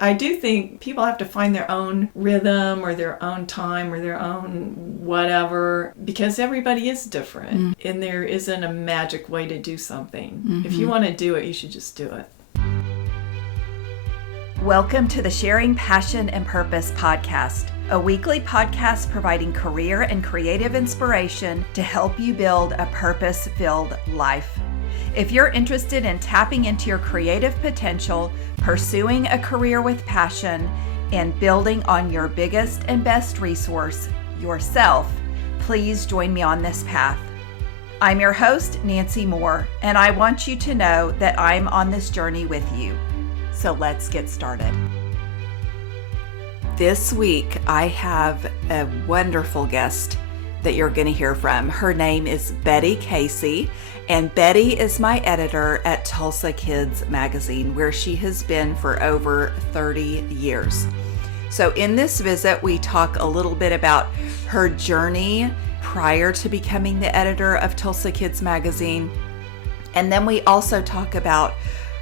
I do think people have to find their own rhythm or their own time or their own whatever, because everybody is different and there isn't a magic way to do something. If you want to do it, you should just do it. Welcome to the Sharing Passion and Purpose podcast, a weekly podcast providing career and creative inspiration to help you build a purpose-filled life. If you're interested in tapping into your creative potential, pursuing a career with passion, and building on your biggest and best resource, yourself, please join me on this path. I'm your host, Nancy Moore, and I want you to know that I'm on this journey with you. So let's get started. This week, I have a wonderful guest that you're going to hear from. Her name is Betty Casey, and Betty is my editor at Tulsa Kids magazine, where she has been for over 30 years. So in this visit, we talk a little bit about her journey prior to becoming the editor of Tulsa Kids magazine, and then we also talk about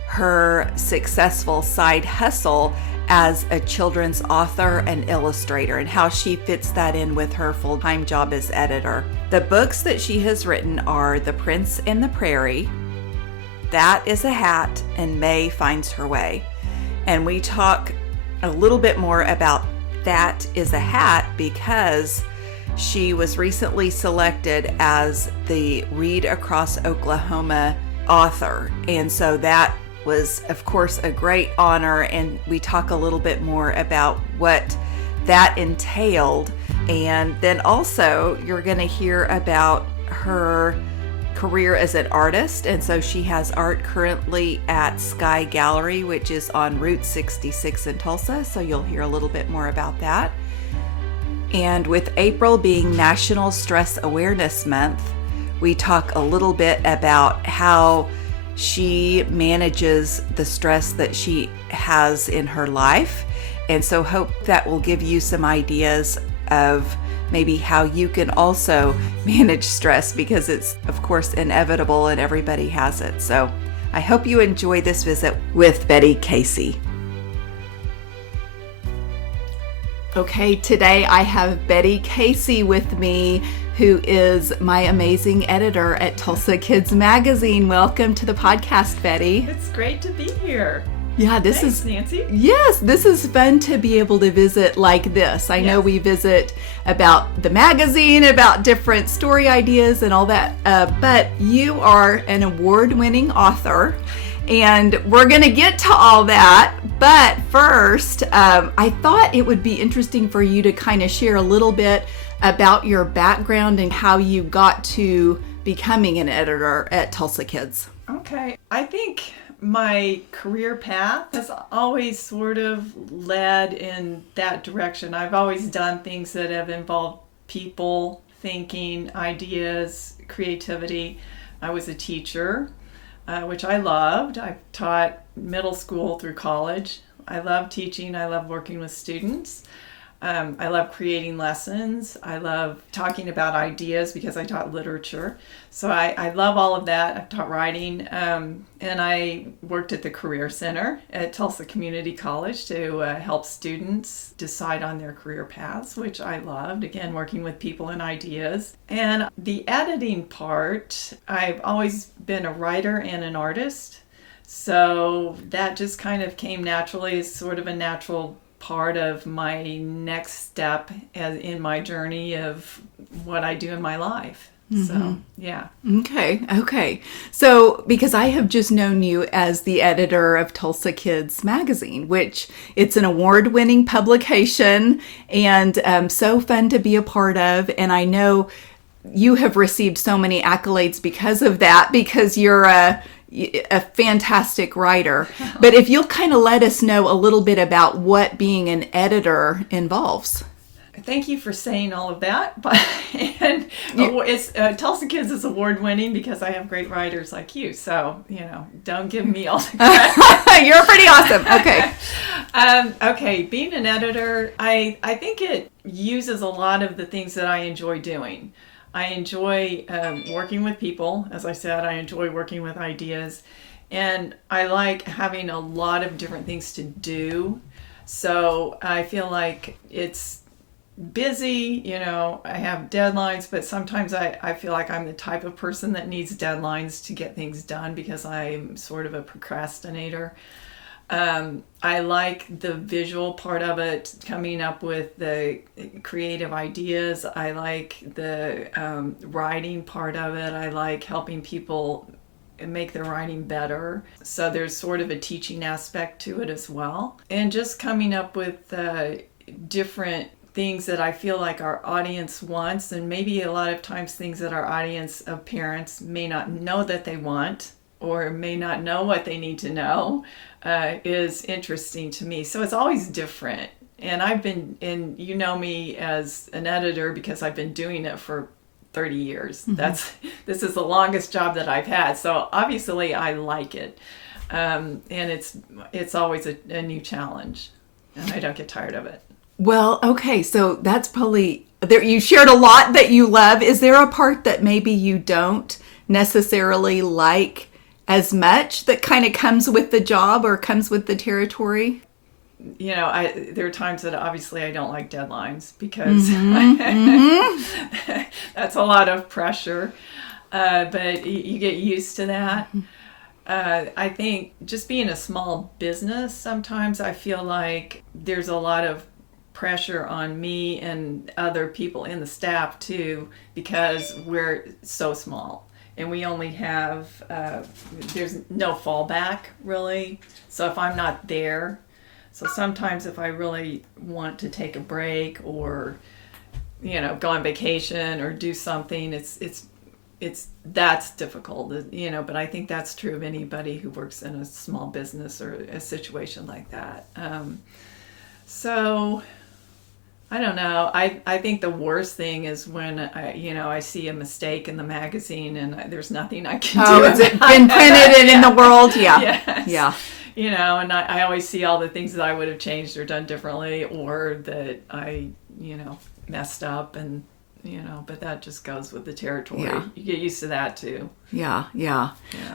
her successful side hustle as a children's author and illustrator and how she fits that in with her full-time job as editor. The books that she has written are The Prince and the Prairie, That is a Hat, and May Finds Her Way. And we talk a little bit more about That is a Hat because she was recently selected as the Read Across Oklahoma author. And so that was, of course, a great honor, and we talk a little bit more about what that entailed. And then also, you're going to hear about her career as an artist, and so she has art currently at Sky Gallery, which is on Route 66 in Tulsa, so you'll hear a little bit more about that. And with April being National Stress Awareness Month, we talk a little bit about how she manages the stress that she has in her life. And so hope that will give you some ideas of maybe how you can also manage stress, because it's of course inevitable and everybody has it. So I hope you enjoy this visit with Betty Casey. Okay, today I have Betty Casey with me, who is my amazing editor at Tulsa Kids magazine. Welcome to the podcast, Betty. It's great to be here. Yeah, Thanks, Nancy. Yes, this is fun to be able to visit like this. I know we visit about the magazine, about different story ideas and all that, but you are an award-winning author, and we're going to get to all that. But first, I thought it would be interesting for you to kind of share a little bit about your background and how you got to becoming an editor at Tulsa Kids. Okay. I think my career path has always sort of led in that direction. I've always done things that have involved people, thinking, ideas, creativity. I was a teacher, which I loved. I've taught middle school through college. I love teaching. I love working with students. I love creating lessons. I love talking about ideas because I taught literature. So I love all of that. I've taught writing. And I worked at the Career Center at Tulsa Community College to help students decide on their career paths, which I loved. Again, working with people and ideas. And the editing part, I've always been a writer and an artist. So that just kind of came naturally as sort of a natural part of my next step in my journey of what I do in my life. So, yeah. Okay. So, because I have just known you as the editor of Tulsa Kids magazine, which it's an award-winning publication and so fun to be a part of. And I know you have received so many accolades because of that, because you're a fantastic writer. But if you'll kind of let us know a little bit about what being an editor involves. Thank you for saying all of that. And Tulsa Kids is award-winning because I have great writers like you. So, don't give me all the credit. You're pretty awesome. Okay. Okay, being an editor, I think it uses a lot of the things that I enjoy doing. I enjoy working with people. As I said, I enjoy working with ideas. And I like having a lot of different things to do. So I feel like it's busy, I have deadlines, but sometimes I feel like I'm the type of person that needs deadlines to get things done because I'm sort of a procrastinator. I like the visual part of it, coming up with the creative ideas. I like the writing part of it. I like helping people make their writing better. So there's sort of a teaching aspect to it as well. And just coming up with different things that I feel like our audience wants, and maybe a lot of times things that our audience of parents may not know that they want or may not know what they need to know, is interesting to me. So it's always different. And you know me as an editor because I've been doing it for 30 years. Mm-hmm. This is the longest job that I've had. So obviously I like it. And it's always a new challenge, and I don't get tired of it. Well, okay. So that's probably there. You shared a lot that you love. Is there a part that maybe you don't necessarily like as much that kind of comes with the job or comes with the territory? There are times that obviously I don't like deadlines because that's a lot of pressure, but you get used to that. I think just being a small business, sometimes I feel like there's a lot of pressure on me and other people in the staff too, because we're so small. And we only have, there's no fallback really. So if I'm not there, so sometimes if I really want to take a break or, go on vacation or do something, that's difficult, but I think that's true of anybody who works in a small business or a situation like that. So I don't know. I think the worst thing is when I see a mistake in the magazine and there's nothing I can do. Oh, it's been printed and in the world. Yeah. Yes. Yeah. And I always see all the things that I would have changed or done differently, or that I, messed up, and but that just goes with the territory. Yeah. You get used to that too. Yeah.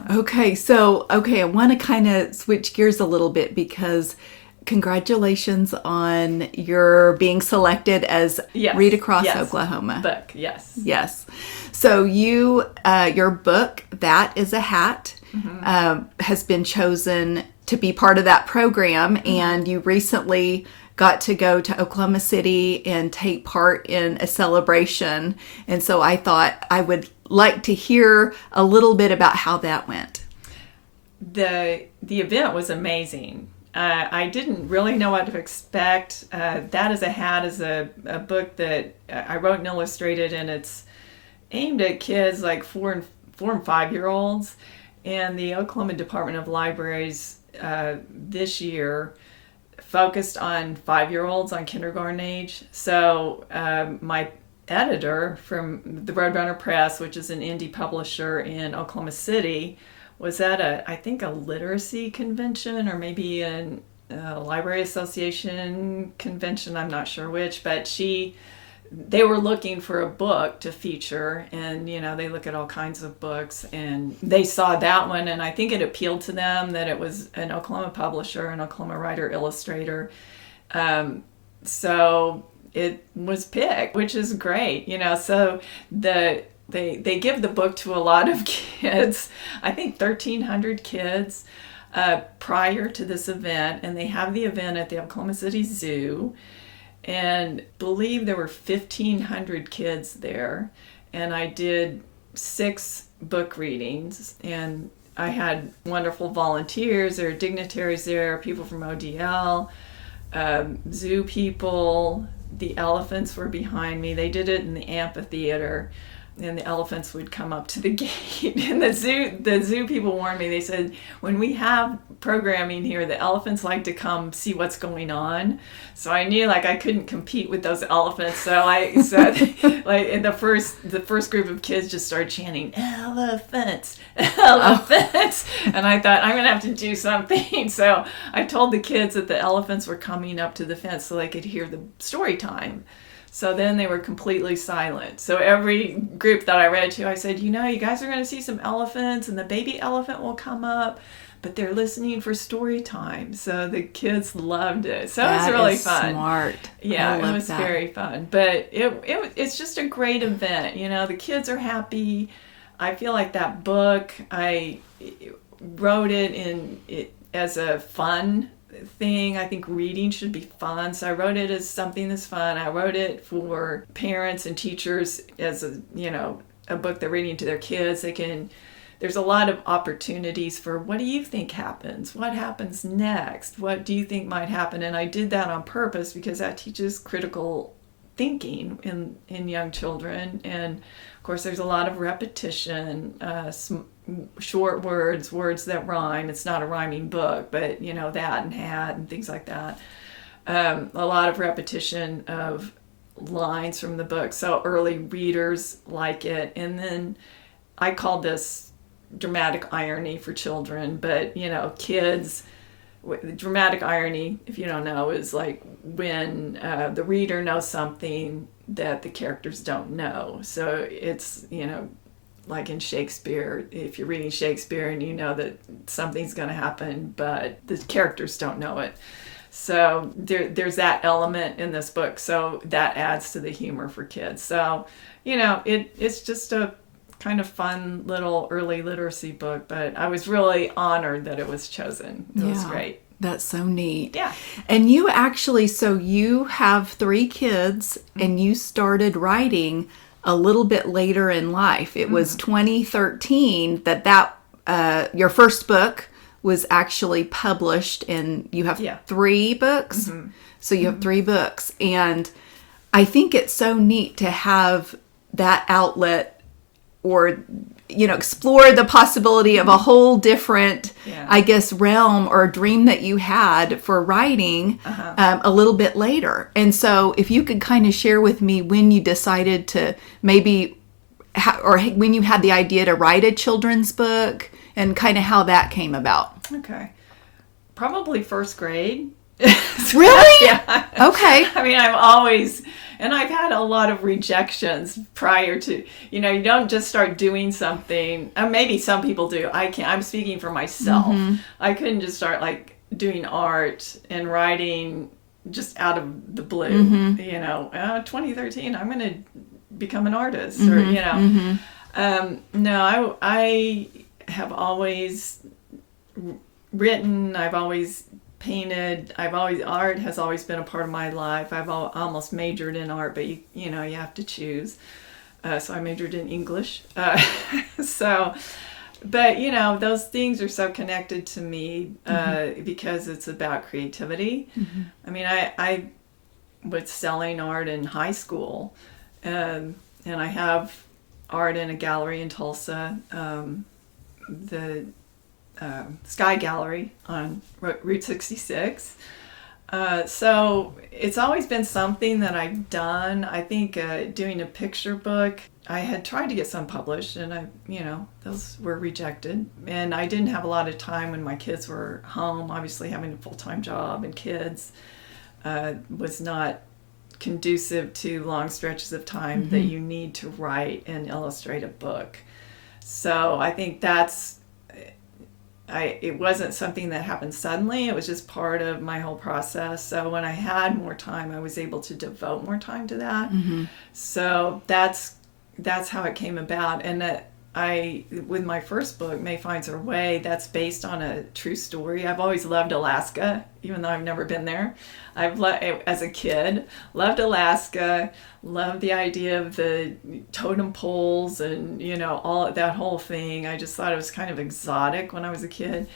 Okay. So, I want to kind of switch gears a little bit because congratulations on your being selected as Read Across Oklahoma book. Yes. So your book, That Is a Hat, has been chosen to be part of that program, and you recently got to go to Oklahoma City and take part in a celebration. And so I thought I would like to hear a little bit about how that went. The event was amazing. I didn't really know what to expect. That Is a Hat is a book that I wrote and illustrated, and it's aimed at kids like 4 and 5 year olds. And the Oklahoma Department of Libraries this year focused on 5-year-olds, on kindergarten age. So my editor from the Roadrunner Press, which is an indie publisher in Oklahoma City, was at a literacy convention, or maybe a library association convention, I'm not sure which, but they were looking for a book to feature, and they look at all kinds of books, and they saw that one, and I think it appealed to them that it was an Oklahoma publisher, an Oklahoma writer illustrator. So it was picked, which is great, so They give the book to a lot of kids, I think 1,300 kids prior to this event, and they have the event at the Oklahoma City Zoo, and believe there were 1,500 kids there, and I did 6 book readings, and I had wonderful volunteers. There were dignitaries there, people from ODL, zoo people. The elephants were behind me. They did it in the amphitheater, and the elephants would come up to the gate. And the zoo people warned me. They said, when we have programming here, the elephants like to come see what's going on. So I knew I couldn't compete with those elephants. So I said, in the first group of kids just started chanting, elephants, elephants. And I thought, I'm going to have to do something. So I told the kids that the elephants were coming up to the fence so they could hear the story time. So then they were completely silent. So every group that I read to, I said, you guys are going to see some elephants, and the baby elephant will come up. but they're listening for story time. So the kids loved it. So That it was really is fun. Smart. Yeah, I love it was that. very fun. But it's just a great event. You know, the kids are happy. I feel like that book, I wrote it as a fun thing. I think reading should be fun. So I wrote it as something that's fun. I wrote it for parents and teachers as a book they're reading to their kids. There's a lot of opportunities for what do you think happens? What happens next? What do you think might happen? And I did that on purpose because that teaches critical thinking in young children. And of course, there's a lot of repetition, short words that rhyme. It's not a rhyming book, but that and had and things like that. A lot of repetition of lines from the book. So early readers like it. And then I call this dramatic irony for children, but kids, dramatic irony, if you don't know, is like when the reader knows something that the characters don't know. So it's like in Shakespeare, if you're reading Shakespeare and you know that something's going to happen but the characters don't know it. So there's that element in this book, so that adds to the humor for kids. So it's just a kind of fun little early literacy book, but I was really honored that it was chosen. It was great. That's so neat. Yeah. And you actually, so you have 3 kids and you started writing a little bit later in life. It was 2013 that your first book was actually published, and you have 3 books. So you have 3 books. And I think it's so neat to have that outlet, or explore the possibility of a whole different, I guess, realm or dream that you had for writing a little bit later. And so if you could kind of share with me when you decided to maybe, or when you had the idea to write a children's book and kind of how that came about. Okay. Probably first grade. Really? Yeah. Okay. I mean, I've had a lot of rejections prior to, you don't just start doing something. Maybe some people do. I'm speaking for myself. I couldn't just start like doing art and writing just out of the blue. 2013, I'm going to become an artist, or no, I have always written. I've always painted. Art has always been a part of my life. I've almost majored in art, but you have to choose. So I majored in English. But those things are so connected to me because it's about creativity. I mean, I was selling art in high school, and I have art in a gallery in Tulsa, the Sky Gallery on Route 66. So it's always been something that I've done. I think doing a picture book, I had tried to get some published, and those were rejected. And I didn't have a lot of time when my kids were home. Obviously, having a full-time job and kids was not conducive to long stretches of time that you need to write and illustrate a book. So I think it wasn't something that happened suddenly. It was just part of my whole process. So when I had more time, I was able to devote more time to that. So that's how it came about. And that with my first book, May Finds Her Way, that's based on a true story. I've always loved Alaska, even though I've never been there. As a kid, loved Alaska, loved the idea of the totem poles and, all that whole thing. I just thought it was kind of exotic when I was a kid.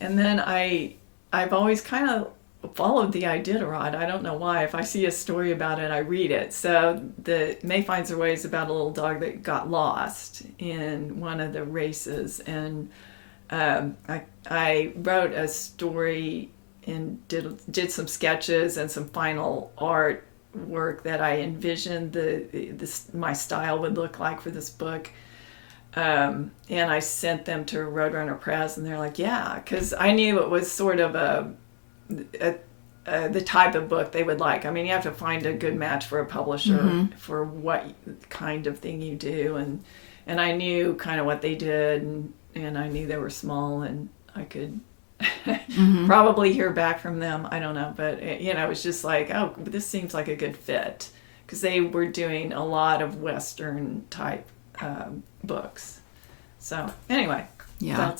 And then I've always kind of followed the Iditarod. I don't know why. If I see a story about it, I read it. So the May Finds Her Way is about a little dog that got lost in one of the races. And I wrote a story and did some sketches and some final art work that I envisioned my style would look like for this book. And I sent them to Roadrunner Press, and they're like, yeah, because I knew it was sort of the type of book they would like. I mean, you have to find a good match for a publisher for what kind of thing you do, and I knew kind of what they did, and I knew they were small, and I could Mm-hmm. probably hear back from them. I don't know, but it was just like, oh, this seems like a good fit, because they were doing a lot of Western type books. So anyway, Yeah.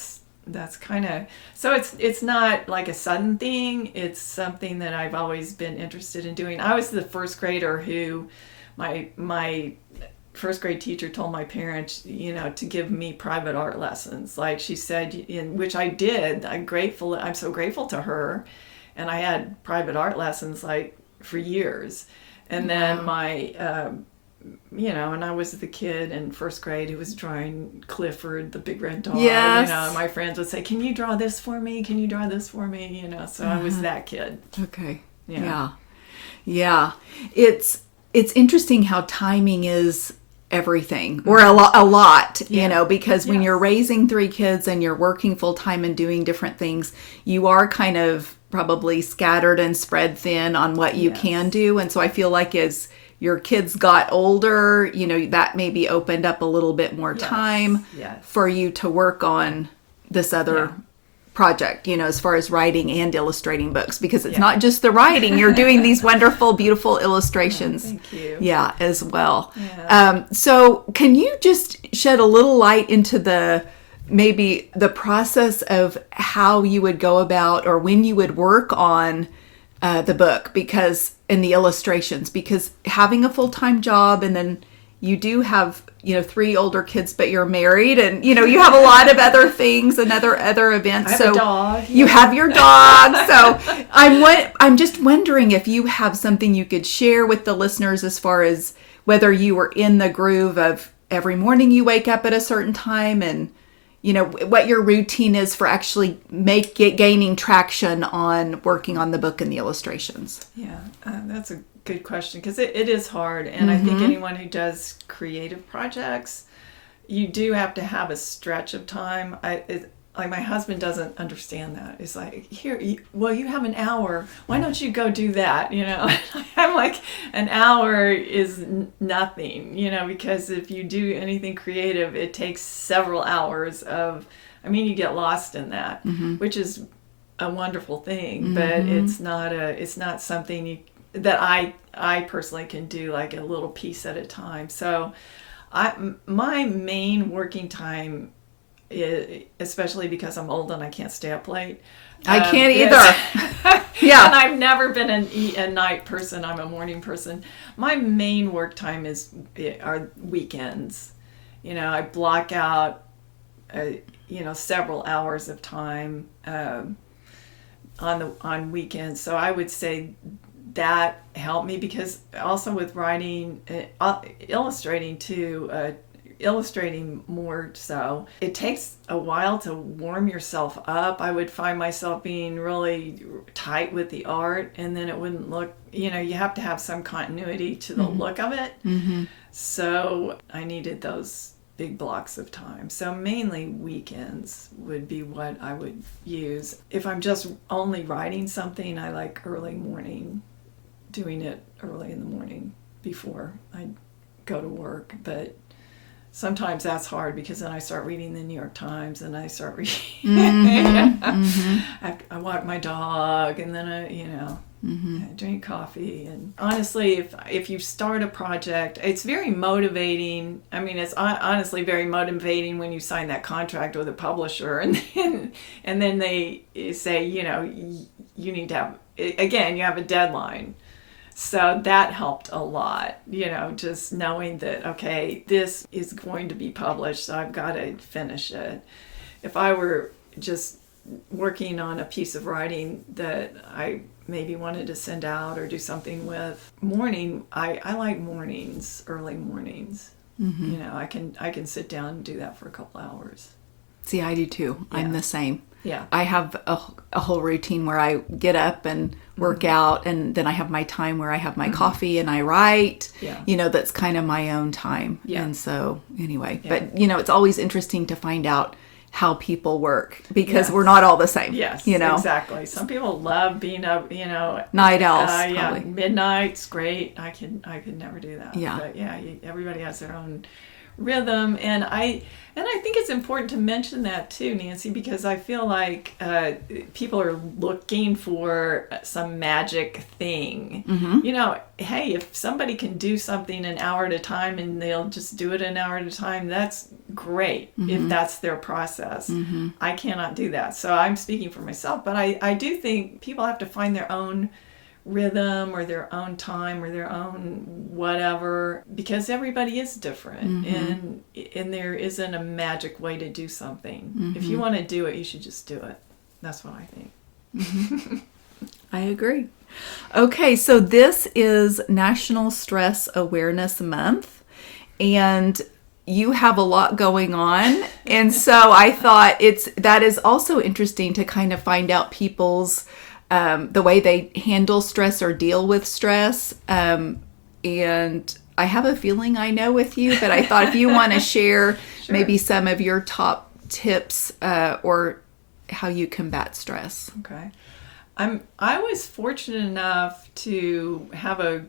that's kind of, so it's not like a sudden thing. It's something that I've always been interested in doing. I was the first grader who my first grade teacher told my parents, to give me private art lessons. Like she said, in which I did. I'm so grateful to her. And I had private art lessons like for years. And then and I was the kid in first grade who was drawing Clifford, the big red dog. Yes. And my friends would say, can you draw this for me? Can you draw this for me? So I was that kid. Okay. Yeah. Yeah. It's interesting how timing is everything, or a lot, because when you're raising 3 kids and you're working full time and doing different things, you are kind of probably scattered and spread thin on what you can do. And so I feel like as your kids got older, that maybe opened up a little bit more time for you to work on this other project, as far as writing and illustrating books, because it's not just the writing. You're doing these wonderful, beautiful illustrations. Thank you. Yeah, as well. Yeah. So can you just shed a little light into maybe the process of how you would go about, or when you would work on the book, and the illustrations, because having a full-time job, and then you do have 3 older kids, but you're married, and you have a lot of other things and other events. I have a dog. You have your dog. So I'm just wondering if you have something you could share with the listeners as far as whether you were in the groove of every morning you wake up at a certain time, and what your routine is for actually gaining traction on working on the book and the illustrations. Yeah, that's a good question, because it is hard. And I think anyone who does creative projects, you do have to have a stretch of time. Like my husband doesn't understand that. It's like, you have an hour. Why don't you go do that? I'm like, an hour is nothing, because if you do anything creative, it takes several hours you get lost in that, which is a wonderful thing, but it's not something that I personally can do like a little piece at a time. So my main working time, especially because I'm old and I can't stay up late. I can't either. Yeah. And I've never been a night person. I'm a morning person. My main work time are weekends. I block out, several hours of time on weekends. So I would say that helped me, because also with writing, illustrating too, illustrating more so, it takes a while to warm yourself up. I would find myself being really tight with the art, and then it wouldn't look, you have to have some continuity to the look of it. So I needed those big blocks of time. So mainly weekends would be what I would use. If I'm just only writing something, I like early morning, doing it early in the morning before I go to work. But sometimes that's hard, because then I start reading the New York Times, and I start reading. I walk my dog, and then I drink coffee. And honestly, if you start a project, it's very motivating. It's honestly very motivating when you sign that contract with a publisher, and then they say, you need to have, again, you have a deadline. So that helped a lot, just knowing that, okay, this is going to be published, so I've got to finish it. If I were just working on a piece of writing that I maybe wanted to send out or do something with, I like mornings, early mornings. I can sit down and do that for a couple hours. See, I do too. Yeah. I'm the same. Yeah. I have a whole routine where I get up and work out, and then I have my time where I have my coffee and I write. Yeah. That's kind of my own time. Yeah. And so anyway, but it's always interesting to find out how people work, because we're not all the same. Yes, exactly. Some people love being up, night owls. Midnight's great. I could never do that. Yeah. But everybody has their own rhythm. And I think it's important to mention that too, Nancy, because I feel like people are looking for some magic thing. You know, hey, if somebody can do something an hour at a time and they'll just do it an hour at a time, that's great if that's their process. I cannot do that. So I'm speaking for myself, but I do think people have to find their own rhythm or their own time or their own whatever, because everybody is different, and there isn't a magic way to do something. If you want to do it, you should just do it. That's what I think. I agree. Okay, so this is National Stress Awareness Month, and you have a lot going on, and so I thought that is also interesting to kind of find out people's the way they handle stress or deal with stress. And I have a feeling I know with you, but I thought if you want to share maybe some of your top tips or how you combat stress. Okay. I was fortunate enough to have a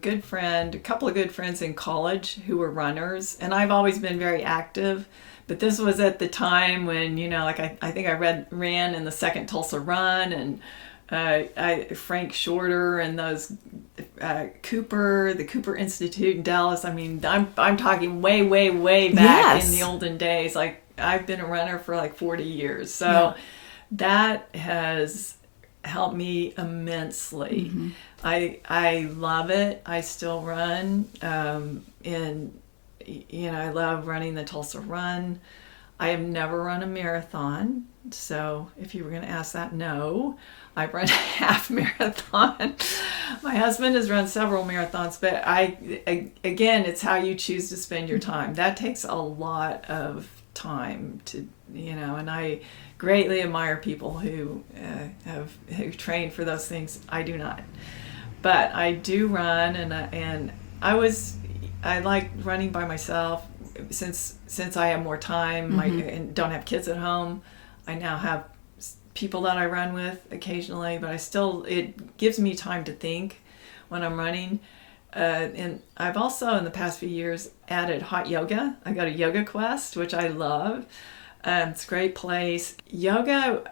couple of good friends in college who were runners, and I've always been very active. But this was at the time when, you know, like I think I ran in the second Tulsa run, and Frank Shorter and those the Cooper Institute in Dallas. I mean, I'm talking way back in the olden days. Like, I've been a runner for like 40 years, so that has helped me immensely. I love it. I still run, and you know, I love running the Tulsa Run. I have never run a marathon, so if you were going to ask that, no. I've run a half marathon. My husband has run several marathons, but again, it's how you choose to spend your time. That takes a lot of time to, you know, and I greatly admire people who who train for those things. I do not, but I do run, and I like running by myself since I have more time and don't have kids at home. I now have people that I run with occasionally, but it gives me time to think when I'm running. And I've also, in the past few years, added hot yoga. I got a yoga quest, which I love. It's a great place. Yoga,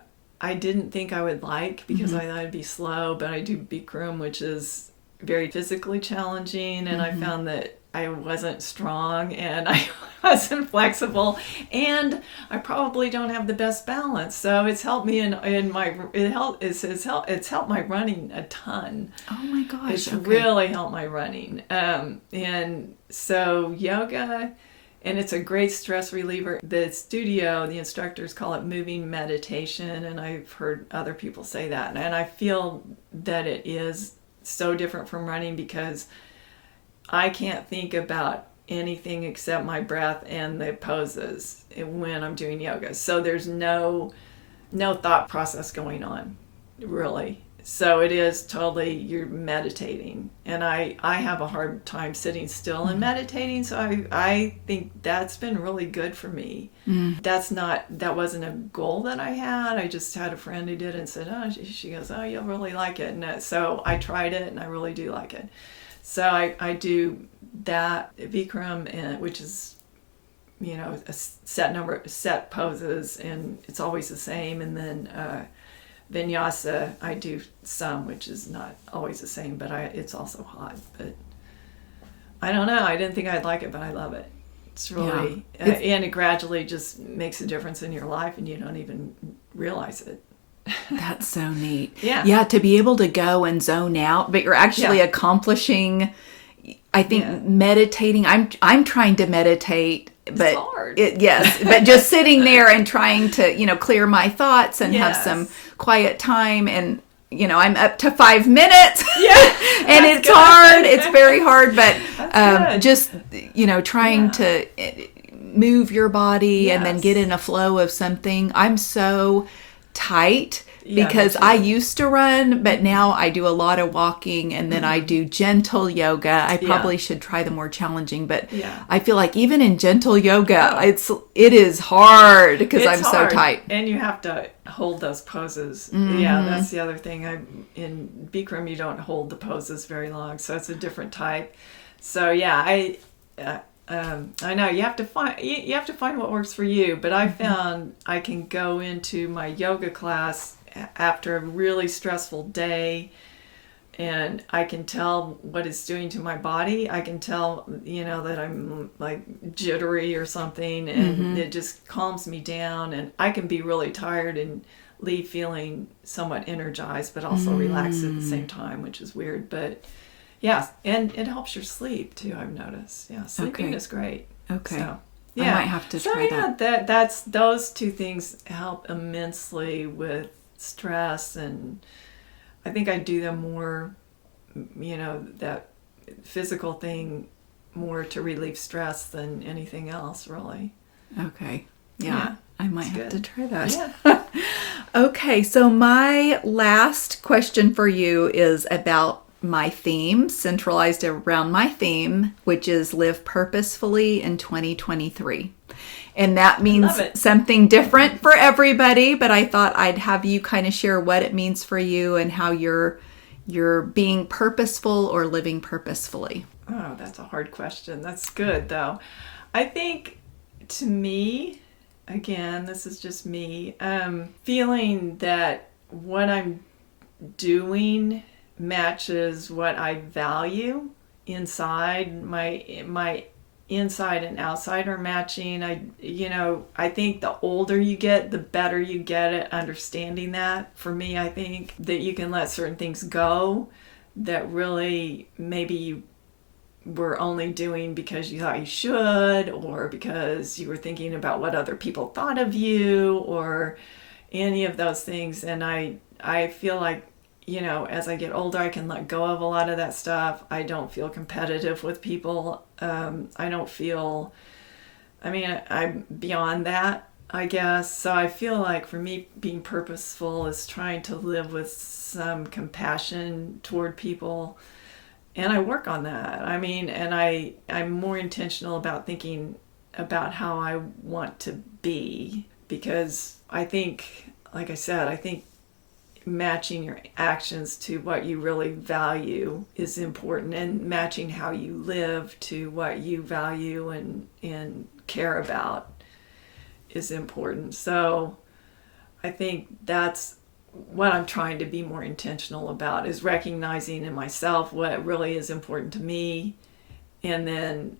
I didn't think I would like because I thought it'd be slow, but I do Bikram, which is very physically challenging, and I found that I wasn't strong and I wasn't flexible, and I probably don't have the best balance. So it's helped me it's helped my running a ton. Oh my gosh. It's really helped my running. And so yoga, and it's a great stress reliever. The instructors call it moving meditation, and I've heard other people say that. And I feel that it is so different from running because I can't think about anything except my breath and the poses when I'm doing yoga. So there's no thought process going on, really. So it is totally, you're meditating. And I have a hard time sitting still and meditating, so I think that's been really good for me. That wasn't a goal that I had. I just had a friend who did it and said, she goes, you'll really like it. And so I tried it, and I really do like it. So I do that Bikram, which is, you know, a set poses, and it's always the same. And then Vinyasa, I do some, which is not always the same, but it's also hot. But I don't know. I didn't think I'd like it, but I love it. It's really, and it gradually just makes a difference in your life, and you don't even realize it. That's so neat. Yeah, to be able to go and zone out, but you're actually accomplishing, I think, meditating. I'm trying to meditate, but it's hard. But just sitting there and trying to, you know, clear my thoughts and have some quiet time, and you know, I'm up to 5 minutes. And it's hard. It's very hard, but just, you know, trying to move your body and then get in a flow of something. I'm so tight because I used to run, but now I do a lot of walking, and then I do gentle yoga. I probably should try the more challenging, but I feel like even in gentle yoga, it is hard because I'm so tight. And you have to hold those poses. Yeah, that's the other thing. In Bikram, you don't hold the poses very long, so it's a different type. So I know you have to find what works for you, but I found I can go into my yoga class after a really stressful day, and I can tell what it's doing to my body. I can tell, that I'm like jittery or something, and it just calms me down, and I can be really tired and leave feeling somewhat energized, but also relaxed at the same time, which is weird. But yeah, and it helps your sleep too, I've noticed. Yeah, sleeping is great. Okay. So, I might have to try that. That's those two things help immensely with stress, and I think I do them more, that physical thing more to relieve stress than anything else, really. Okay. Yeah. I might have to try that. Yeah. Okay, so my last question for you is about my theme, centralized around my theme, which is Live Purposefully in 2023. And that means something different for everybody, but I thought I'd have you kind of share what it means for you and how you're being purposeful or living purposefully. Oh, that's a hard question. That's good, though. I think, to me, again, this is just me, feeling that what I'm doing matches what I value inside. My inside and outside are matching. I think the older you get, the better you get at understanding that. For me, I think that you can let certain things go that really maybe you were only doing because you thought you should, or because you were thinking about what other people thought of you, or any of those things. And I feel like, as I get older, I can let go of a lot of that stuff. I don't feel competitive with people. I don't feel, I'm beyond that, I guess. So I feel like for me, being purposeful is trying to live with some compassion toward people. And I work on that. And I'm more intentional about thinking about how I want to be, because I think, like I said, matching your actions to what you really value is important, and matching how you live to what you value and care about is important. So I think that's what I'm trying to be more intentional about, is recognizing in myself what really is important to me, and then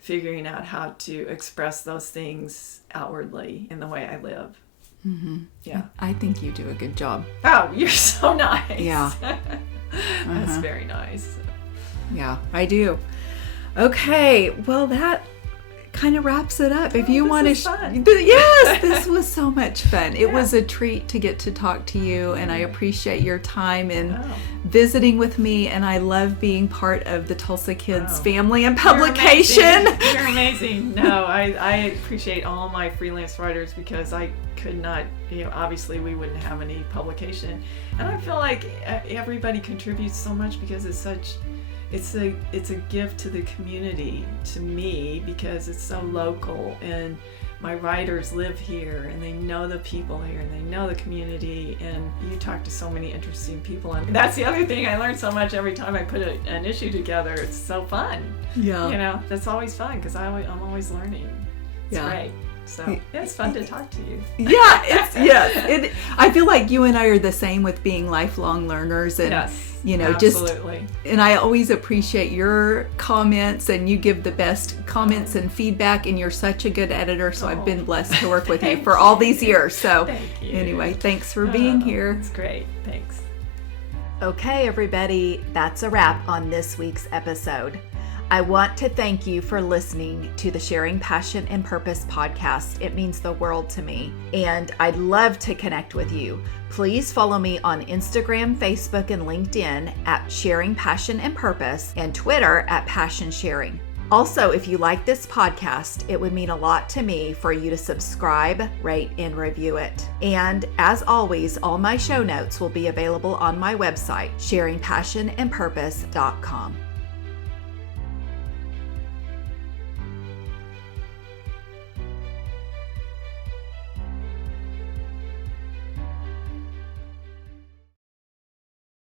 figuring out how to express those things outwardly in the way I live. Mm-hmm. Yeah. I think you do a good job. Oh, you're so nice. Yeah. That's very nice. Yeah, I do. Okay, well, that kind of wraps it up. If you want to, yes, this was so much fun. It was a treat to get to talk to you, and I appreciate your time and visiting with me. And I love being part of the Tulsa Kids family and publication. You're amazing. No, I appreciate all my freelance writers, because I could not, obviously we wouldn't have any publication. And I feel like everybody contributes so much, because it's a gift to the community, to me, because it's so local, and my writers live here, and they know the people here, and they know the community, and you talk to so many interesting people. And that's the other thing, I learn so much every time I put an issue together. It's so fun. Yeah. That's always fun, because I'm always learning. It's great. So it's fun to talk to you. Yeah, I feel like you and I are the same with being lifelong learners, and absolutely. And I always appreciate your comments, and you give the best comments and feedback, and you're such a good editor. So I've been blessed to work with you for all these years. So anyway, thanks for being here. It's great. Thanks. Okay, everybody, that's a wrap on this week's episode. I want to thank you for listening to the Sharing Passion and Purpose podcast. It means the world to me, and I'd love to connect with you. Please follow me on Instagram, Facebook, and LinkedIn at Sharing Passion and Purpose, and Twitter at Passion Sharing. Also, if you like this podcast, it would mean a lot to me for you to subscribe, rate, and review it. And as always, all my show notes will be available on my website, sharingpassionandpurpose.com.